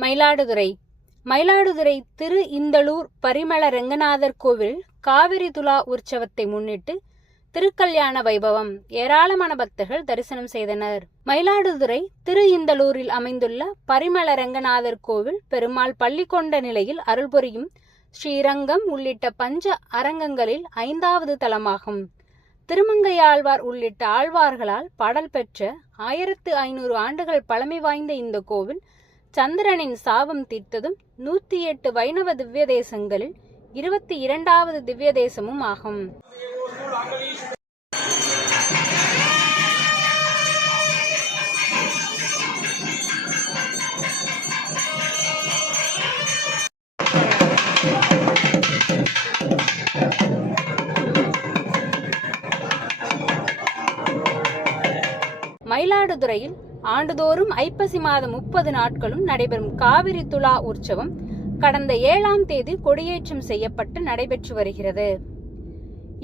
மயிலாடுதுறை மயிலாடுதுறை திரு இந்தளூர் பரிமள ரெங்கநாதர் கோவில் காவிரி துலா உற்சவத்தை முன்னிட்டு திருக்கல்யாண வைபவம். ஏராளமான பக்தர்கள் தரிசனம் செய்தனர். மயிலாடுதுறை திரு இந்தளூரில் அமைந்துள்ள பரிமள ரெங்கநாதர் கோவில் பெருமாள் பள்ளி கொண்ட நிலையில் அருள்புரியும் ஸ்ரீரங்கம் உள்ளிட்ட பஞ்ச அரங்கங்களில் 5வது தலமாகும். திருமங்கையாழ்வார் உள்ளிட்ட ஆழ்வார்களால் பாடல் பெற்ற 1500 ஆண்டுகள் பழமை வாய்ந்த இந்த கோவில் சந்திரனின் சாபம் தீர்த்ததும் 108 வைணவ திவ்ய தேசங்களில் 22வது திவ்ய தேசமும் ஆகும். மயிலாடுதுறையில் ஆண்டுதோறும் ஐப்பசி மாதம் 30 நாட்களும் நடைபெறும் காவிரி துலா உற்சவம் கடந்த 7ஆம் தேதி கொடியேற்றம் செய்யப்பட்டு நடைபெற்று வருகிறது.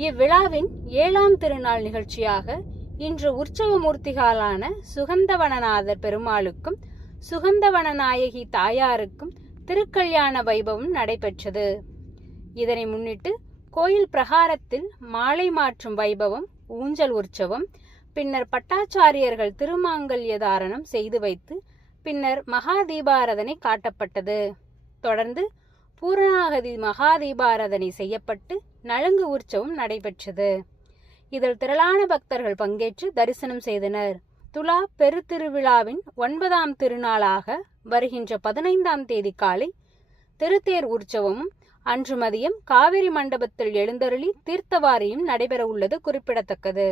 இவ்விழாவின் 7ஆம் திருநாள் நிகழ்ச்சியாக இன்று உற்சவ மூர்த்திகளான சுகந்தவனநாதர் பெருமாளுக்கும் சுகந்தவனநாயகி தாயாருக்கும் திருக்கல்யாண வைபவம் நடைபெற்றது. இதனை முன்னிட்டு கோயில் பிரகாரத்தில் மாலை மாற்றும் வைபவம், ஊஞ்சல் உற்சவம், பின்னர் பட்டாச்சாரியர்கள் திருமாங்கல்ய தாரணம் செய்து வைத்து பின்னர் மகா தீபாராதனை காட்டப்பட்டது. தொடர்ந்து பூரணாகதி மகா தீபாராதனை செய்யப்பட்டு நலுங்கு உற்சவம் நடைபெற்றது. இதில் திரளான பக்தர்கள் பங்கேற்று தரிசனம் செய்தனர். துலா பெருத்திருவிழாவின் 9ஆம் திருநாளாக வருகின்ற 15ஆம் தேதி காலை திருத்தேர் உற்சவமும் அன்று மதியம் காவிரி மண்டபத்தில் எழுந்தருளி தீர்த்தவாரியும் நடைபெற உள்ளது குறிப்பிடத்தக்கது.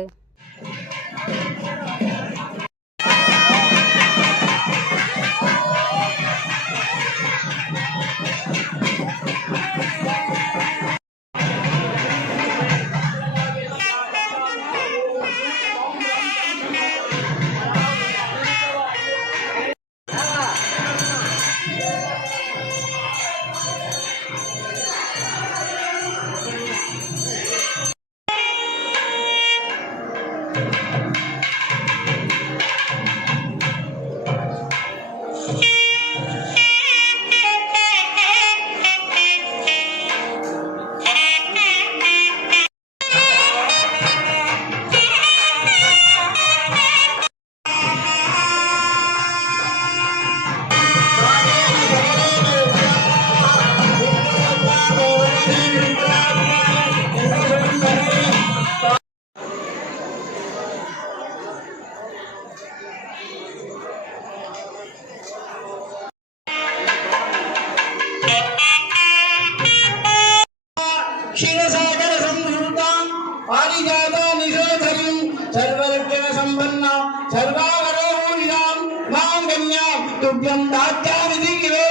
क्षीरसागर संभूतां पारिजाता निषेधयं सर्वलक्षण संपन्नां सर्वावरोहिणां मां कन्यां तुभ्यं दास्यामि दिवे